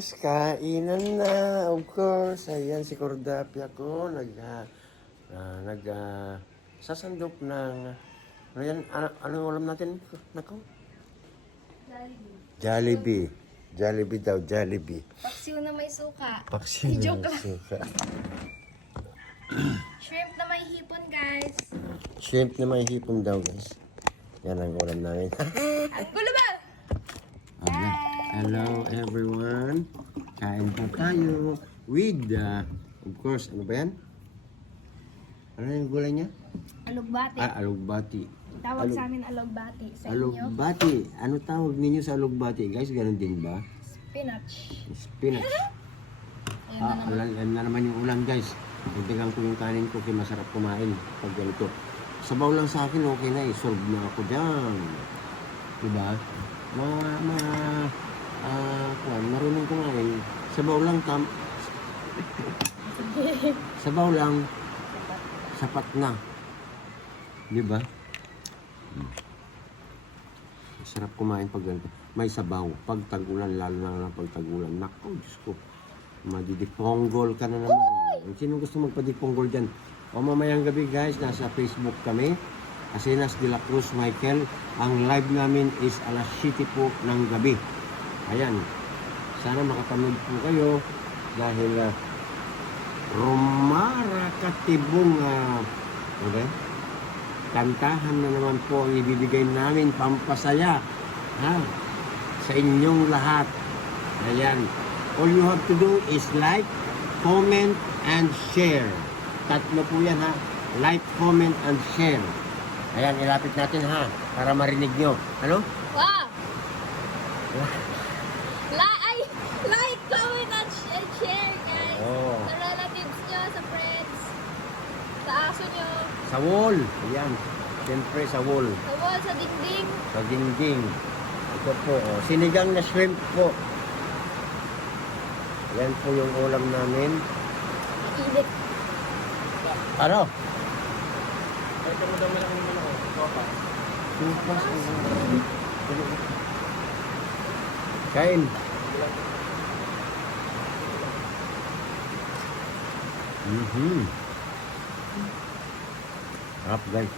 guys, kainan na. Of course, ayan si Cordapia ko sasandok ng ano yan, ano ulam natin? Nako? Jollibee. Jollibee daw, Jollibee. Paksiw na may suka. Paksiw na Joke may lang. suka. Shrimp na may hipon, guys. Shrimp na may hipon daw, guys. Yan ang ulam namin. Ang gulo ba? Hello everyone. Kain po tayo with, of course, ano ba yan? Ano yung gulay niya? Alugbati. Alugbati. Tawag sa amin alugbati. Sa inyo, Alugbati. Ano tawag ninyo sa alugbati? Guys, ganun din ba? spinach. Spinach. Ayan na naman yung ulam, guys. Nagdagan ko yung kanin ko kaya masarap kumain pag ganito. Sabaw lang sa akin, okay na. Solve na ako dyan. Diba? Marunong kumain. Sabaw lang sabaw lang sapat na. Diba? Sarap kumain pag ganito. May sabaw. Pag tagulan, lalo na pag tagulan. Naku, Diyos ko. Madidiponggol ka na naman. Sino gusto magpadiponggol dyan? O mamayang gabi guys, nasa Facebook kami. Asinas de la Cruz Michael. Ang live namin is alas 7 po ng gabi. Ayan. Sana makapanood po kayo. Dahil Romara Katibong okay? Kantahan na naman po ang ibibigay namin pampasaya sa inyong lahat. Ayan. All you have to do is like, comment, and share. Tatlo po yan Like, comment, and share. Ayan, ilapit natin para marinig nyo. Ano? Wow! Like, comment, and share, guys. Oh. Sa relatives nyo, sa friends, sa aso nyo, Sa wall. Ayan. Siyempre sa wall. sa wall, sa dingding. Sa dingding. Ito po. Sinigang na shrimp po. Yan po yung ulam namin. Init. Ano? Ito mo daw malaki naman ako. Sopa. Supas. Kain. Sarap guys.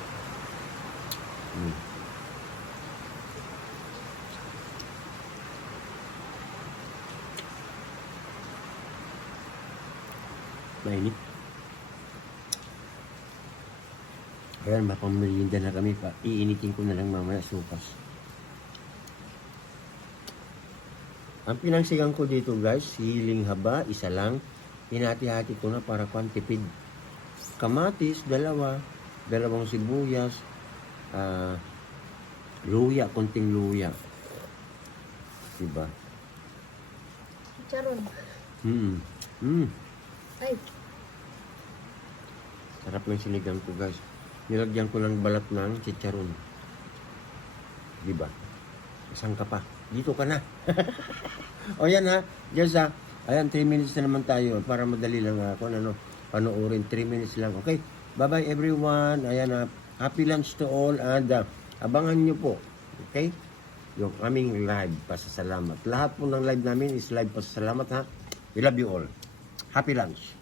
Mainit. Ayan, mapamerienda na kami pa. Iinitin ko na lang mamaya supas. Ang pinangsigang ko dito guys, siling haba, isa lang. Hinati-hati ko na para kwantipid. Kamatis, dalawang sibuyas, luya, konting luya. Diba? Charon. Ay, Sarap ng sinigang ko guys. Nilagyan ko ng balat ng chicharon. Diba? Saan ka pa? Dito ka na. O yan Diyos ayan, 3 minutes na naman tayo para madali lang ako panoorin. 3 minutes lang. Okay? Bye-bye everyone. Ayan happy lunch to all and abangan nyo po. Okay? Yung aming live pasasalamat. Lahat po ng live namin is live pasasalamat We love you all. Happy lunch.